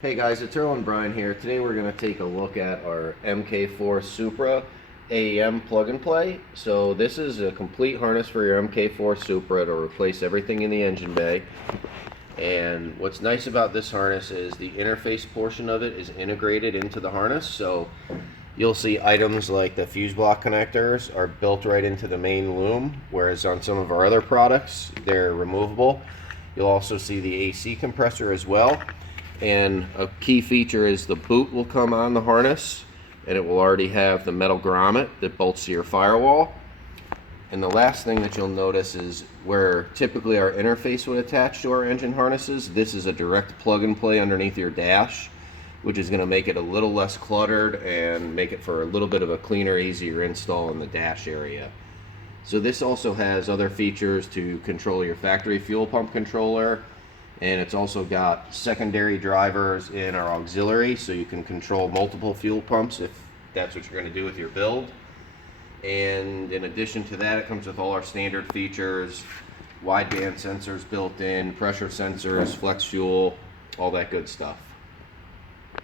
Hey guys, it's Earl and Brian here. Today we're going to take a look at our MK4 Supra AEM plug and play. So this is a complete harness for your MK4 Supra to replace everything in the engine bay. And what's nice about this harness is the interface portion of it is integrated into the harness. So you'll see items like the fuse block connectors are built right into the main loom, whereas on some of our other products they're removable. You'll also see the AC compressor as well. And a key feature is the boot will come on the harness and it will already have the metal grommet that bolts to your firewall. And the last thing that you'll notice is where typically our interface would attach to our engine harnesses, this is a direct plug and play underneath your dash, which is going to make it a little less cluttered and make it for a little bit of a cleaner, easier install in the dash area. So this also has other features to control your factory fuel pump controller. And it's also got secondary drivers in our auxiliary, so you can control multiple fuel pumps if that's what you're going to do with your build. And in addition to that, it comes with all our standard features, wideband sensors built in, pressure sensors, flex fuel, all that good stuff.